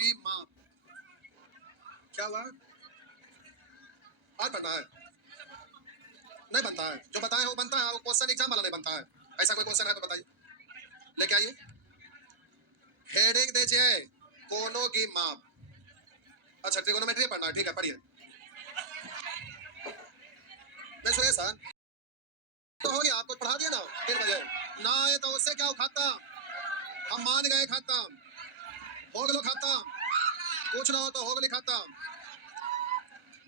की माप। क्या हुआ? आज बनना है? नहीं बनता है। जो बताए वो बनता है, वो क्वेश्चन एग्जाम वाला नहीं बनता है। ऐसा कोई क्वेश्चन है तो बताइए, लेके आइए। हेडिंग दीजिए कोनों की माप। अच्छा, ट्रिगोनोमेट्री पढ़ना है, ठीक है, पढ़िए। मैं सुनिए सर, तो हो गया, आपको पढ़ा दिया ना 3 बजे। ना आए तो उससे क्या खाता, हम मान गए खाता, हो गलो खाता, कुछ ना हो तो हो गली खाता।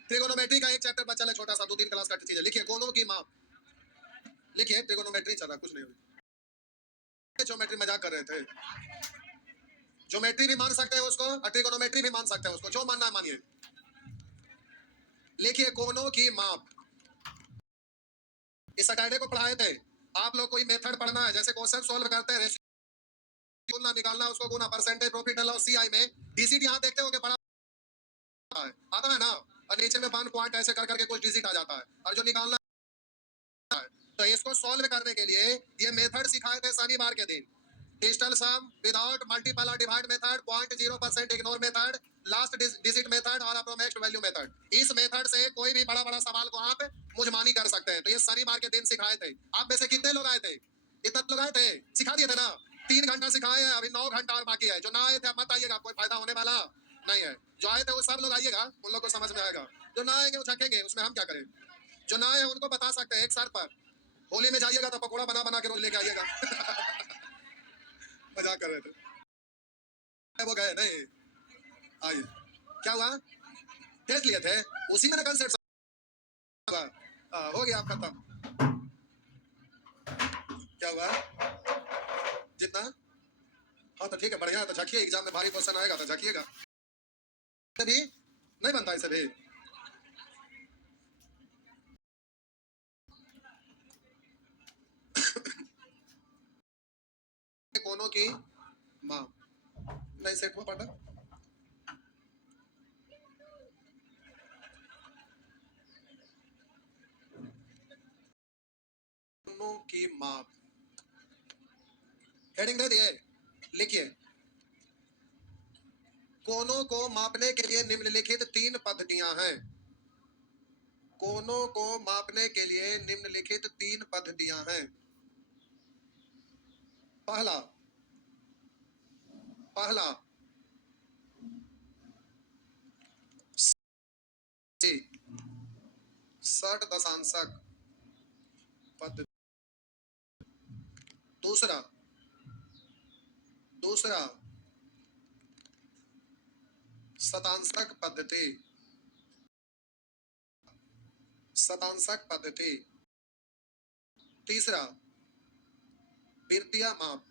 ट्रिगोनोमेट्री का एक चैप्टर बचा है, छोटा सा, 2-3 क्लास का चीज है। लिखिए कोनों की माप, लिखिए। ट्रिगोनोमेट्री चल रहा, कुछ नहीं हुई। ज्योमेट्री मजाक कर रहे थे। ज्योमेट्री भी मान सकते हैं उसको और ट्रिगोनोमेट्री भी मान सकते हैं उसको, जो मानना है मानिए। लिखिए कोनों की माप। इस सैटरडे को पढ़ाए थे आप लोग। कोई मेथड पढ़ना है, जैसे क्वेश्चन सॉल्व करते हैं, रेशियो निकालना, उसको गुना, percentage, profit and loss, CI में डिजिट यहाँ देखते हो कि बड़ा है, आता है ना, और नीचे में 1 पॉइंट ऐसे कर करके कुछ डिजिट आ जाता है, और जो निकालना है। तो इसको सॉल्व करने के लिए ये मेथड सिखाए थे शनिवार के दिन। डिजिटल सम विदाउट मल्टीपल और divide method, 0.0% ignore method, last digit method और अप्रोक्सीमेट वैल्यू मेथड। इस मेथड से कोई भी बड़ा बड़ा सवाल को आप मुझमानी कर सकते हैं। तो ये शनिवार के दिन सिखाए थे। आप में से कितने लोग आए थे? इतना लोग आए थे, सिखा दिए थे ना। 3 घंटा सिखाए हैं, अभी 9 घंटा और बाकी है। जो ना आए थे मत आइएगा, कोई फायदा होने वाला नहीं है। जो आए थे वो सब लोग आइएगा, उन लोग को समझ में आएगा। जो ना आएंगे वो झकेंगे, उसमें हम क्या करें। जो ना आए उनको बता सकते हैं एक सर पर। होली में जाइएगा तो पकौड़ा बना बना के रोज लेके आइएगा। मजाक कर रहे थे, वो गए नहीं। आइए, क्या हुआ? टेस्ट लिए थे, उसी में कंसेप्ट हुआ। हो गया आप खत्म। क्या हुआ? जितना, हाँ तो ठीक है, बढ़िया है। तो झकिए, एग्जाम में भारी क्वेश्चन आएगा तो झकिएगा। भी नहीं बनता इसे भी। कोनों की माप नहीं सेट हुआ पार्टनर। कोनों की माप, हेडिंग दे दिए, लिखिए। कोनों को मापने के लिए निम्नलिखित 3 पद्धतियां हैं। कोनों को मापने के लिए निम्नलिखित 3 पद्धतियां हैं। पहला पहला 60 दशांशक पद्धति। दूसरा दूसरा शतांशक पद्धति। शतांशक पद्धति। तीसरा वृत्तीय माप।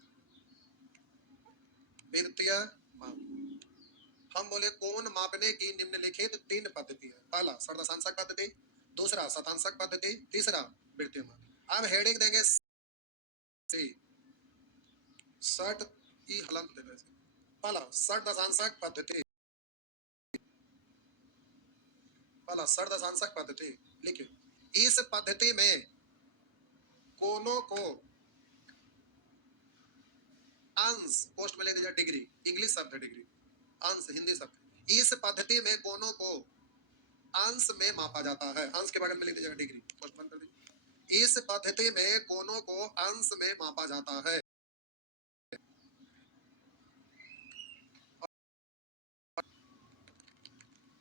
वृत्तीय माप। हम बोले कोण मापने की निम्नलिखित 3 पद्धति है। पहला सर्वदशांशक पद्धति, दूसरा शतांशक पद्धति, तीसरा वृत्तीय माप। अब हेडिंग देंगे सी, 60 ई हलंत देंगे। पहला सर्वदशांशक पद्धति। पहला सर्वदशांशक पद्धति, लिखिए। इस पद्धति में कोनों को अंश, पोस्ट में ले दीजिए डिग्री, इंग्लिश शब्द है डिग्री, अंश हिंदी शब्द। इस पद्धति में कोनों को अंश में मापा जाता है। अंश के बगल में लिख दीजिएगा डिग्री, पोस्ट बंद कर दीजिए। इस पद्धति में कोनों को अंश में मापा जाता है।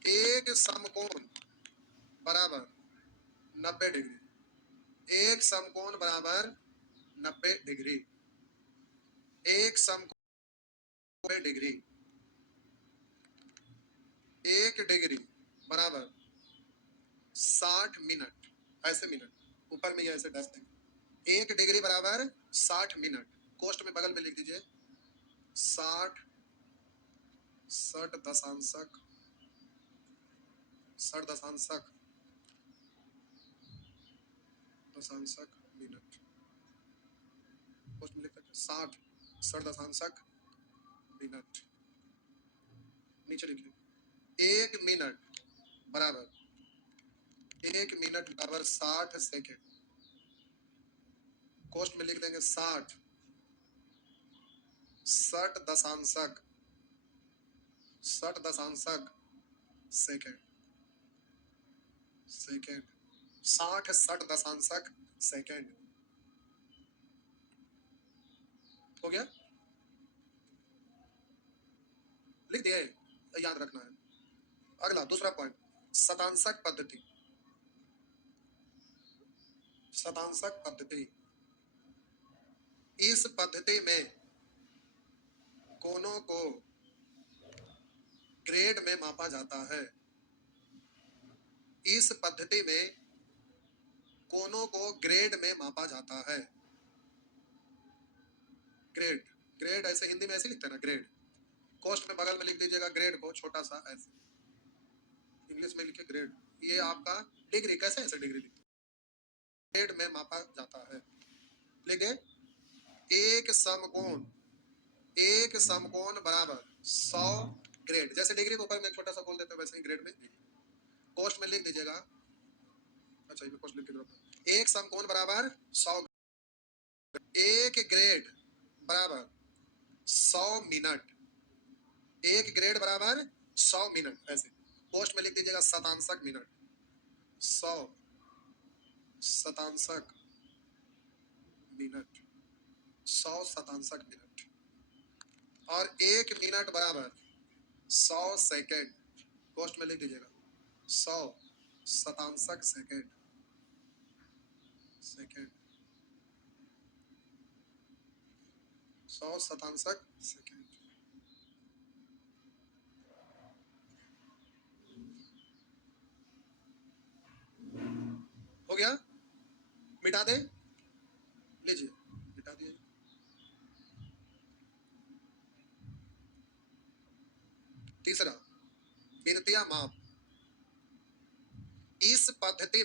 एक समकोण बराबर 90 डिग्री। एक समकोण बराबर 90 डिग्री। एक समकोण डिग्री। 1 डिग्री बराबर 60 मिनट। ऐसे मिनट ऊपर में ये ऐसे डैश देंगे। 1 डिग्री बराबर 60 मिनट। कोष्ट में बगल में लिख दीजिए 60 दशांशक 60 दशांशक मिनट। कोष्ट में लिख दीजिए 60 दशांशक मिनट। नीचे लिखिए 1 मिनट बराबर 1 मिनट बराबर 60 सेकेंड। कोष्ट में लिख देंगे 60 दशांशक 60 सेकेंड सेकेंड 60 सेकेंड हो गया, लिख दिए, याद रखना है। अगला दूसरा पॉइंट, शतांशक पद्धति। शतांशक पद्धति, इस पद्धति में कोनों को ग्रेड में मापा जाता है। इस पद्धति में कोनों को ग्रेड में मापा जाता है। ग्रेड, ग्रेड ऐसे हिंदी में ऐसे लिखते हैं ना, ग्रेड। कोष्ठ में बगल में लिख दीजिएगा ग्रेड को, छोटा सा ऐसे, इंग्लिश में लिखे ग्रेड। ये आपका डिग्री, कैसे ऐसे डिग्री लिखते हैं, ग्रेड में मापा जाता है। लिख दे, एक समकोण बराबर 100 ग्रेड। जैसे डिग्री को ऊपर में छोटा सा बोल देते हैं, वैसे ही ग्रेड में कोष्ठ में लिख दीजिएगा। अच्छा, ये कोष्ठ लिख के दो। एक समकोण बराबर 100, एक ग्रेड बराबर 100 मिनट। एक ग्रेड बराबर 100 मिनट, ऐसे कोष्ठ में लिख दीजिएगा शतांशक मिनट। 100 शतांशक मिनट, 100 शतांशक मिनट। और एक मिनट बराबर 100 सेकेंड। कोष्ठ में लिख दीजिएगा 100 शतांशक सेकेंड। 100 शतांशक सेकेंड। हो गया, मिटा दे, लीजिए मिटा दिए। तीसरा, विरतीय माप। इस पद्धति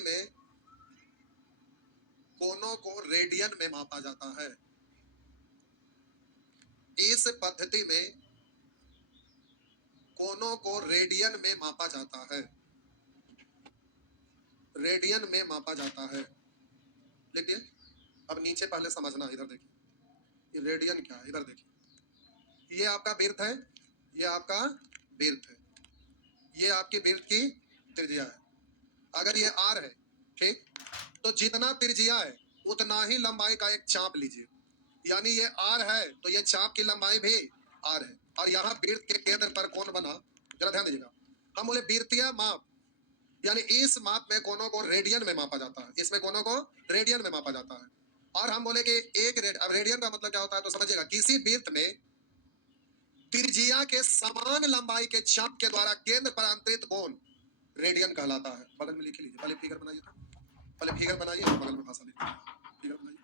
में कोनों को रेडियन में मापा जाता है। इस पद्धति में कोनों को रेडियन में मापा जाता है। रेडियन में मापा जाता है, लिखिए। अब नीचे पहले समझना, इधर देखिए, ये रेडियन क्या है, इधर देखिए। ये आपका वृत्त है, ये आपका वृत्त है, ये आपकी वृत्त की त्रिज्या है। अगर ये r है, ठीक, तो जितना त्रिज्या है उतना ही लंबाई का एक चाप लीजिए। यानी ये r है तो ये चाप की लंबाई भी r है। और यहाँ वृत्त के केंद्र पर कोण बना, जरा ध्यान दीजिएगा। हम बोले वृत्तीय माप, यानी इस माप में कोनों को रेडियन में मापा जाता है। इसमें कोनों को रेडियन में मापा जाता है। और हम बोले कि अब रेडियन का मतलब क्या होता है तो समझिएगा, किसी वृत्त में त्रिज्या के समान लंबाई के चाप के द्वारा केंद्र पर अंतरित कोण रेडियन कहलाता है। बगल में लिख लीजिए, पहले फिगर बनाइए, पहले फिगर बनाइए, बगल में भाषा लिखिए, फिगर बनाइए।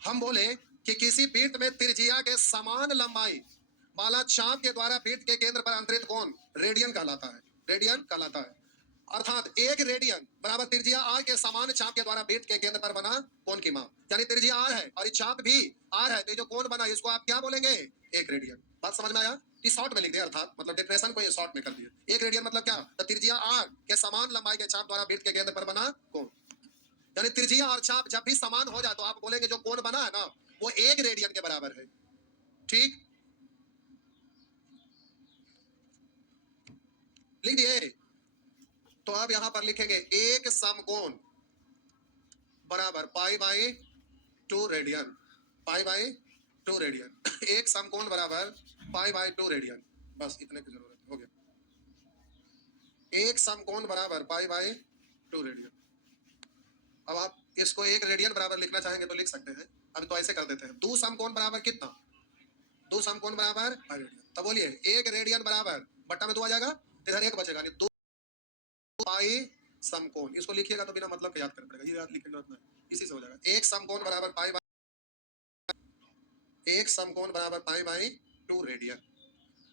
हम बोले कि किसी वृत्त में त्रिज्या के समान लंबाई वाला चाप के द्वारा वृत्त के केंद्र पर अंतरित कोण रेडियन कहलाता है। रेडियन कहलाता है, अर्थात एक रेडियन बराबर त्रिज्या r के समान चाप के द्वारा वृत्त के केंद्र पर बना कोण की माप। यानी त्रिज्या r है और ये चाप भी r है, तो जो कोण बना इसको आप क्या बोलेंगे, एक रेडियन। बात समझ में आया? कि शॉर्ट में लिख दिया, अर्थात मतलब डेफिनेशन को ये शॉर्ट में कर दिया। एक रेडियन मतलब क्या? तो त्रिज्या आर के समान लंबाई के चाप द्वारा वृत्त के केंद्र पर बना कोण। यानी त्रिज्या और चाप जब भी समान हो जाए तो आप बोलेंगे जो कोण बना है ना वो 1 रेडियन के बराबर है। ठीक, लिख दिए। तो अब यहां पर लिखेंगे एक समकोण बराबर pi by 2 radian, pi by 2 radian. एक समकोण बराबर पाई बाई 2 रेडियन, बस इतने की जरूरत हो गया। एक समकोण बराबर पाई बाई 2 रेडियन। अब आप इसको 1 रेडियन बराबर लिखना चाहेंगे तो लिख सकते हैं। अब तो ऐसे कर देते हैं, 2 समकोण बराबर कितना? 2 समकोण बराबर पाई रेडियन। तब बोलिए 1 रेडियन बराबर बट्टा में 2 आ जाएगा, इधर 1 बचेगा, 2 पाई समकोण। इसको लिखिएगा तो बिना मतलब के याद करना पड़ेगा, ये याद लिखने की जरूरत नहीं, इसी से हो जाएगा। एक समकोण बराबर पाई बाई, एक समकोण बराबर पाई बाई 2 रेडियन।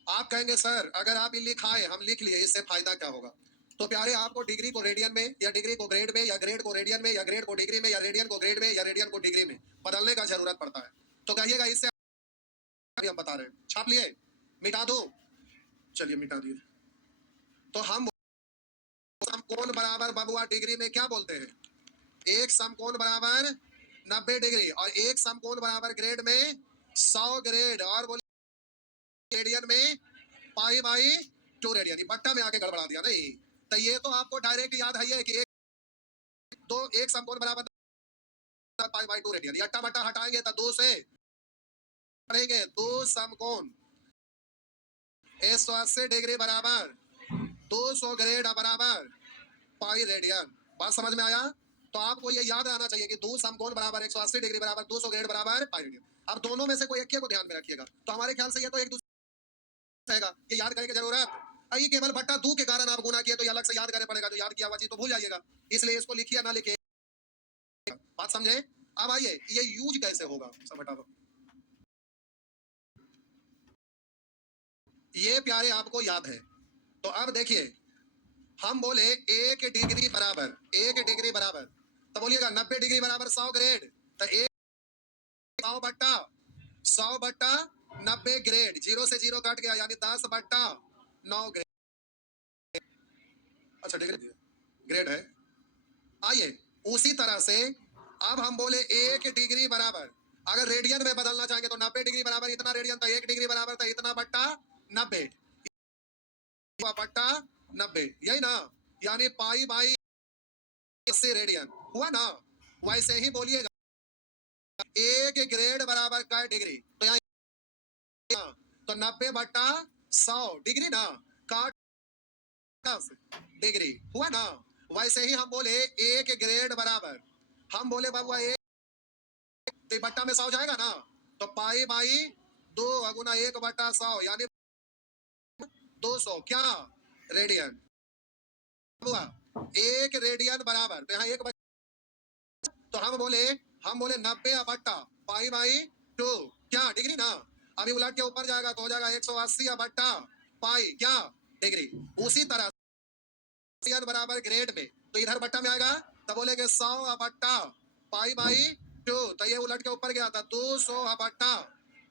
आप कहेंगे सर अगर आप ये लिखाए हम लिख लिए इससे फायदा क्या होगा? तो प्यारे आपको डिग्री को रेडियन में या डिग्री को ग्रेड में या ग्रेड को रेडियन में या ग्रेड को डिग्री में या रेडियन को ग्रेड में या रेडियन को डिग्री में बदलने का जरूरत पड़ता है। तो कहिएगा इससे हम बता रहे हैं, छाप लिए, मिटा दो, चलिए मिटा दिए। तो हम समकोण बराबर बबुआ डिग्री में क्या बोलते हैं? एक समकोण बराबर 90 डिग्री और एक समकोण बराबर ग्रेड में 100 ग्रेड और बोले रेडियन में पाई बाई 2 रेडियन। बट्टा में आके गड़बड़ा दिया नहीं, तो ये तो आपको डायरेक्ट याद है कि एक समकोण बराबर पाई बाई 2 रेडियन। अट्टा बट्टा हटाएंगे तो 2 से पढ़ेंगे 2 समकोण 180 डिग्री बराबर 200 ग्रेड बराबर पाई रेडियन। बात समझ में आया? तो आपको ये याद रहना चाहिए कि 2 समकोण बराबर 180 डिग्री बराबर 200 ग्रेड बराबर पाई रेडियन। अब दोनों में से कोई एक को ध्यान में रखिएगा। तो हमारे ख्याल से ये तो एक दूसरे रहेगा, ये याद करने की जरूरत आई। केवल बट्टा 2 के कारण आप गुना किए तो ये अलग से याद करने पड़ेगा, जो याद किया हुआ चीज तो भूल जाइएगा, इसलिए इसको लिखिए ना लिखिए। बात समझे? अब आइए ये यूज कैसे होगा, सब हटा दो। ये प्यारे आपको याद है। तो अब देखिए हम बोले 1 डिग्री बराबर 1 डिग्री बराबर, तो बोलिएगा 90 डिग्री बराबर 100 ग्रेड। तो 100 बट्टा 100 बट्टा 90 ग्रेड, 0 से 0 कट गया यानी 10 बट्टा 9 ग्रेड। अच्छा डिग्री ग्रेड है। आइए उसी तरह से अब हम बोले 1 डिग्री बराबर, अगर रेडियन में बदलना चाहेंगे तो 90 डिग्री बराबर इतना रेडियन, तो 1 डिग्री बराबर था इतना बट्टा 90 बट्टा 90, यही ना, यानी पाई बाई 80 रेडियन हुआ ना। वैसे ही बोलिएगा 1 ग्रेड बराबर का डिग्री, तो यहाँ तो 90 बट्टा 100 डिग्री ना, काट 10 डिग्री हुआ ना। वैसे ही हम बोले 1 ग्रेड बराबर, हम बोले बाबू 1 बट्टा में 100 जाएगा ना, तो पाई बाई 2 अगुना 1 बट्टा 100 यानी 200 क्या रेडियन हुआ। 1 रेडियन बराबर, तो यहाँ 1 तो हम बोले 90 बट्टा पाई बाई 2 क्या डिग्री ना। अभी उलट के ऊपर जाएगा तो हो जाएगा 180 बट्टा पाई क्या डिग्री। उसी तरह बराबर ग्रेड में, तो इधर बट्टा में आएगा तो बोलेंगे 100 बट्टा पाई बाई 2, तो ये उलट के ऊपर गया था 200 बट्टा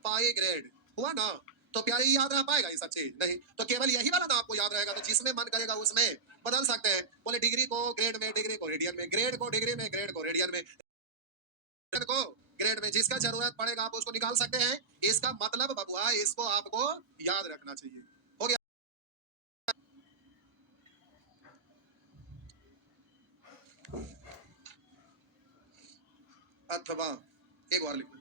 पाई ग्रेड हुआ ना। तो प्यारी याद रह पाएगा ये सब चीज? नहीं, तो केवल यही वाला ना आपको याद रहेगा, तो जिसमें मन करेगा उसमें बदल सकते हैं। बोले डिग्री को ग्रेड में, डिग्री को रेडियन में, ग्रेड को डिग्री में, ग्रेड को रेडियन में, को ग्रेड में, जिसका जरूरत पड़ेगा आप उसको निकाल सकते हैं। इसका मतलब बबुआ इसको आपको याद रखना चाहिए। हो गया? अथवा एक बार लिखो,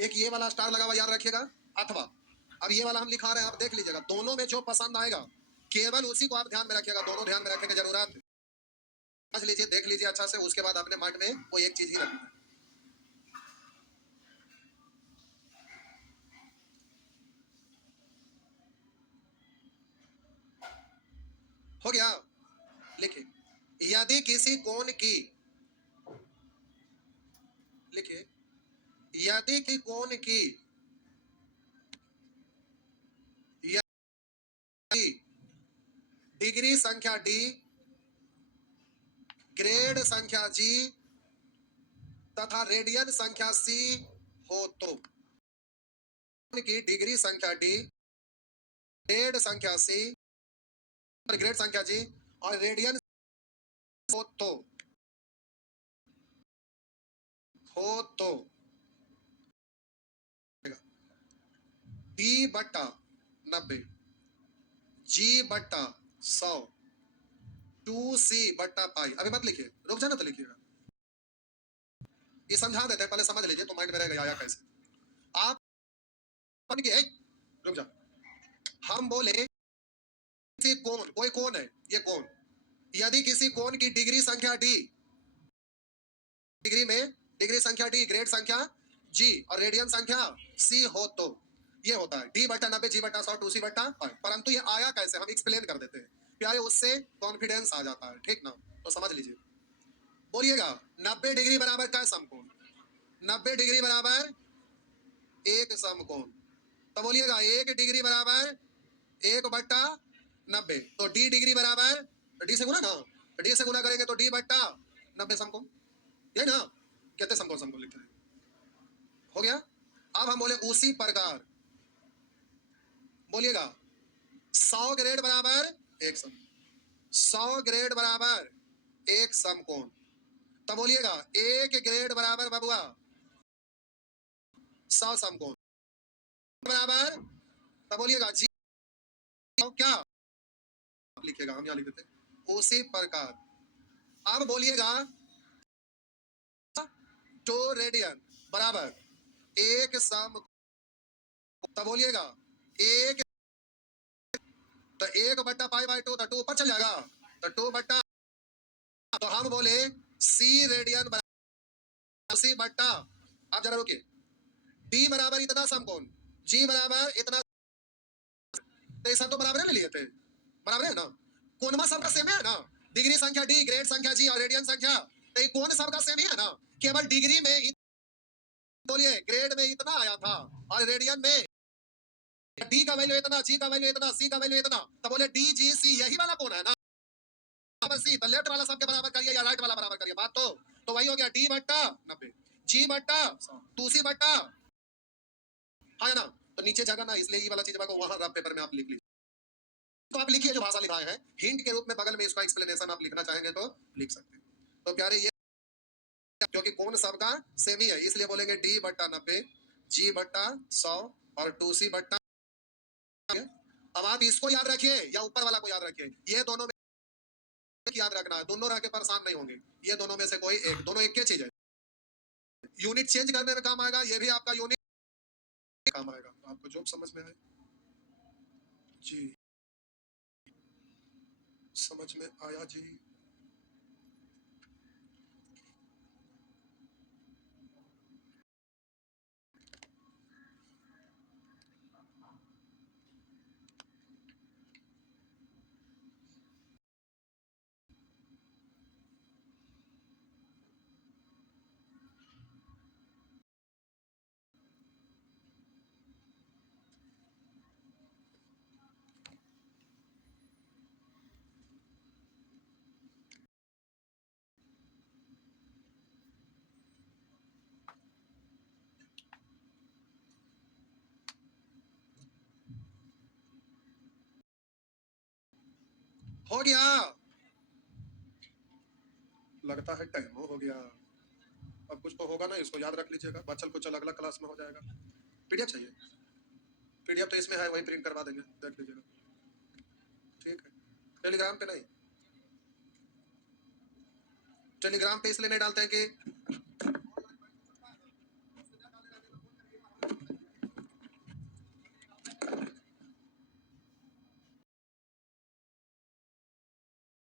एक ये वाला स्टार लगा हुआ याद रखिएगा, अथवा। अब ये वाला हम लिखा रहे हैं, आप देख लीजिएगा, दोनों में जो पसंद आएगा केवल उसी को आप ध्यान में रखिएगा, दोनों ध्यान में रखने की जरूरत समझ लीजिए, देख लीजिए अच्छा से, उसके बाद अपने माइंड में वो एक चीज ही रखना है। हो गया, लिखिए, यदि किसी कोण की, लिखिए, यदि कि कोण की डिग्री संख्या d, ग्रेड संख्या g तथा रेडियन संख्या c हो तो की डिग्री संख्या d, ग्रेड संख्या c, ग्रेड संख्या g और रेडियन हो तो d बट्टा 90, g बट्टा 100, 2c बट्टा पाई। अभी मत लिखिए, रुक जाना तो लिखिएगा, ये समझा देते हैं, पहले समझ लीजिए तो माइंड में रहेगा आया कैसे। आप रुक जा, हम बोले किसी कोण, कोई कोण है, ये कोण, यदि किसी कोण की डिग्री संख्या d, डिग्री में डिग्री संख्या d, ग्रेड संख्या g और रेडियन संख्या c हो तो ये होता है d बटा 90, g बटा 100, 2c बटा 5। परंतु ये आया कैसे हम एक्सप्लेन कर देते हैं प्यारे, उससे कॉन्फिडेंस आ जाता है, ठीक ना, तो समझ लीजिए। बोलिएगा 90 डिग्री बराबर क्या समकोण, 90 डिग्री बराबर एक समकोण, तो बोलिएगा 1 डिग्री बराबर 1 बट्टा 90, तो d डिग्री बराबर, तो d से गुना ना, तो d से गुना करेंगे तो d बट्टा 90 समकोण, ये ना कहते समकोण, समकोण लिखते हैं, हो गया। अब हम बोले उसी प्रकार, बोलिएगा 100 ग्रेड बराबर एक सम, 100 ग्रेड बराबर एक समकोण, तो बोलिएगा 1 ग्रेड बराबर बबुआ 100 समकोण बराबर, तो बोलिएगा जी क्या लिखेगा, हम यहाँ लिख देते हैं उसी प्रकार। अब बोलिएगा 2 रेडियन बराबर एक समकोण, तो बोलिएगा 1, तो 1 बट्टा पाई बाई 2, तो 2 ऊपर चल जाएगा, तो 2 बट्टा, तो हम बोले c रेडियन बराबर c बट्टा, आप जरा रुकिए, d बराबर इतना समकोण, g बराबर इतना, तो ये सब तो बराबर ले लिए थे, बराबर है ना, कोणमा सबका सेम है ना, डिग्री संख्या d, ग्रेड संख्या g और रेडियन संख्या, तो ये कोण सबका सेम ही है ना, केवल डिग्री में बोलिए ग्रेड में इतना आया था और रेडियन में d का वैल्यू इतना, g का वैल्यू इतना, c का वैल्यू इतना, तो बोले d g c यही वाला कोण है ना, सी, तो लेफ्ट वाला सबके बराबर करिए या राइट वाला बराबर करिए, बात तो वही हो गया, d बट्टा 90, g बट्टा 2c बट्टा, है ना, तो नीचे जगह ना, इसलिए ये वाला चीज को वहां रफ पेपर में आप लिख लीजिए, तो आप लिखिए जो भाषा लिखाए हैं, हिंट के रूप में बगल में इसका एक्सप्लेनेशन आप लिखना चाहेंगे तो लिख सकते हैं। तो प्यारे ये क्योंकि कोण सबका सेम ही है, इसलिए बोलेंगे d बट्टा 90, g बट्टा 100 और 2c बट्टा। अब आप इसको याद रखिए या ऊपर वाला को याद रखिए, ये दोनों में याद रखना है, दोनों रह के परेशान नहीं होंगे, ये दोनों में से कोई एक, दोनों एक ही चीज है, यूनिट चेंज करने में काम आएगा, ये भी आपका यूनिट काम आएगा, आपको जो समझ में आए जी, समझ में आया जी। हो गया, लगता है टाइम हो गया, अब कुछ तो होगा ना, इसको याद रख लीजिएगा, बचल कुछ अलग अलग क्लास में हो जाएगा। पीडीएफ चाहिए, पीडीएफ तो इसमें है, वही प्रिंट करवा देंगे, देख लीजिएगा, ठीक है। टेलीग्राम पे नहीं, टेलीग्राम पे इसलिए नहीं डालते हैं कि